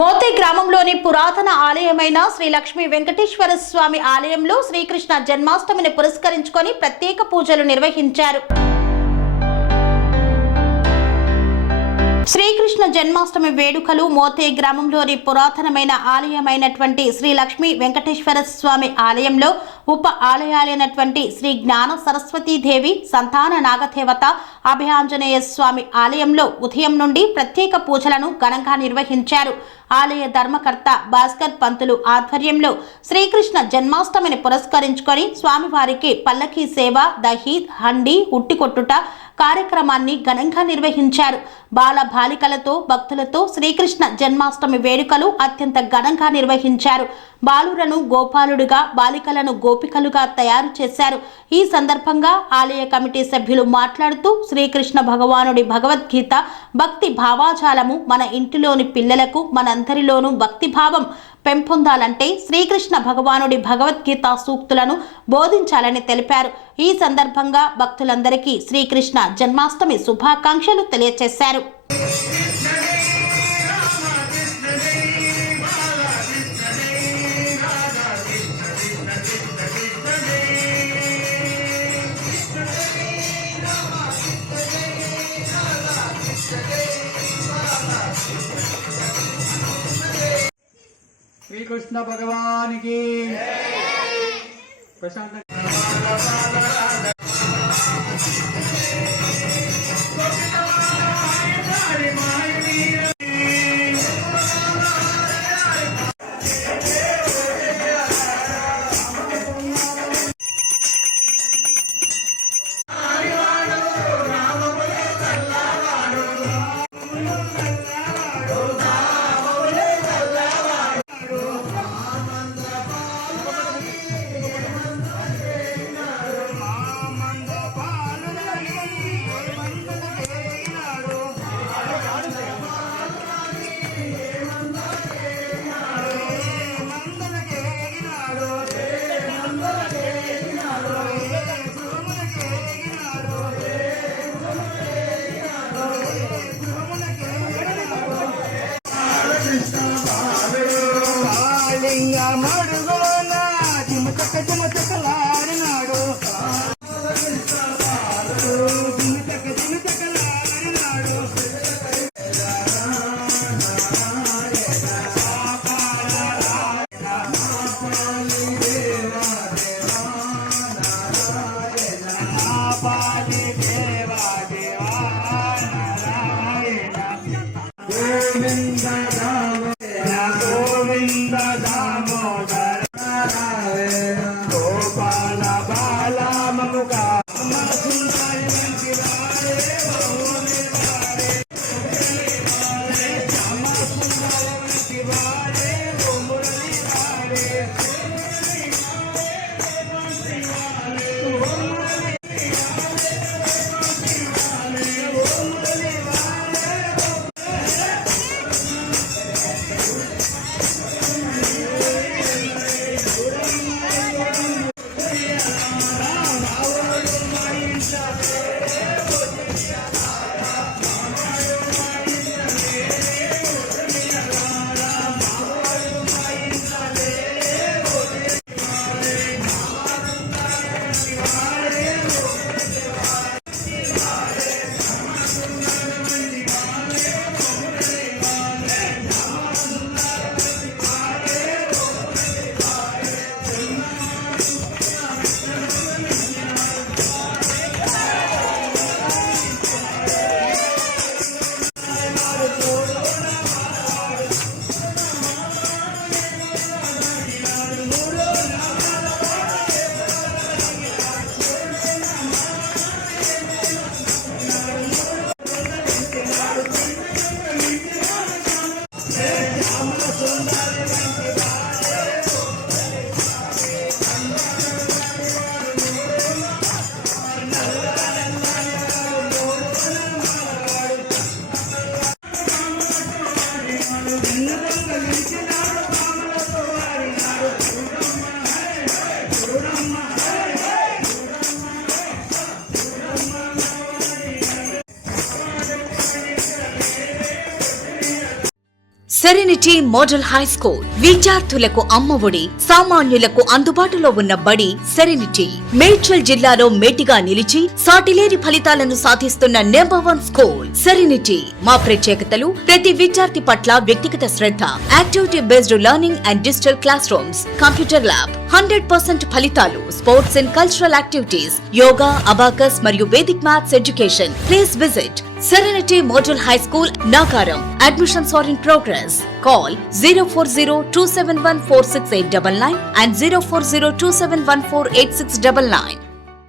మోతే గ్రామంలోని పురాతన ఆలయమైన శ్రీ లక్ష్మీ వెంకటేశ్వర స్వామి ఆలయంలో శ్రీకృష్ణ జన్మాష్టమిని పురస్కరించుకొని ప్రత్యేక పూజలు నిర్వహించారు. శ్రీకృష్ణ జన్మాష్టమి వేడుకలు మోతే గ్రామంలోని పురాతనమైన ఆలయమైనటువంటి శ్రీ లక్ష్మీ వెంకటేశ్వర స్వామి ఆలయంలో ఉప ఆలయాలైనటువంటి శ్రీ జ్ఞాన సరస్వతీదేవి సంతాన నాగదేవత అభయాంజనేయ స్వామి ఆలయంలో ఉదయం నుండి ప్రత్యేక పూజలను ఘనంగా నిర్వహించారు. ఆలయ ధర్మకర్త భాస్కర్ పంతులు ఆధ్వర్యంలో శ్రీకృష్ణ జన్మాష్టమిని పురస్కరించుకొని స్వామివారికి పల్లకీ సేవ, దహి, హండి, ఉట్టికొట్టుట కార్యక్రమాన్ని ఘనంగా నిర్వహించారు. బాల బాలికలతో భక్తులతో శ్రీకృష్ణ జన్మాష్టమి వేడుకలు అత్యంత ఘనంగా నిర్వహించారు. బాలులను గోపాలుడుగా, బాలికలను గోపికలుగా తయారు చేశారు. ఈ సందర్భంగా ఆలయ కమిటీ సభ్యులు మాట్లాడుతూ శ్రీకృష్ణ భగవానుడి భగవద్గీత భక్తి భావాజాలము మన ఇంటిలోని పిల్లలకు మనందరిలోనూ భక్తిభావం పెంపొందాలంటే శ్రీకృష్ణ భగవానుడి భగవద్గీత సూక్తులను బోధించాలని తెలిపారు. ఈ సందర్భంగా భక్తులందరికీ శ్రీకృష్ణ జన్మాష్టమి శుభాకాంక్షలు తెలియజేశారు. శ్రీకృష్ణ భగవానికి ప్రశాంత మడుగోనా జిమచకలాడినాడు జిమచకలాడినాడు గోవింద దామోదర గోపాల బాల మముగా సెరెనిటీ మోడల్ హై స్కూల్ విద్యార్థులకు అమ్మఒడి, సామాన్యులకు అందుబాటులో ఉన్న బడి సెరెనిటీ. మేడ్చల్ జిల్లాలో మేటిగా నిలిచి సాటిలేని ఫలితాలను సాధిస్తున్న నెంబర్ 1 స్కూల్ సెరెనిటీ. మా ప్రత్యేకతలు ప్రతి విద్యార్థి పట్ల వ్యక్తిగత శ్రద్ధ, activity based learning and digital classrooms, computer lab, 100% ఫలితాలు, sports and cultural activities, yoga, abacus మరియు vedic maths education. Please visit Serenity Model High School, Nagaram. Admissions are in progress. Call 040-271-46899 and 040-271-48699.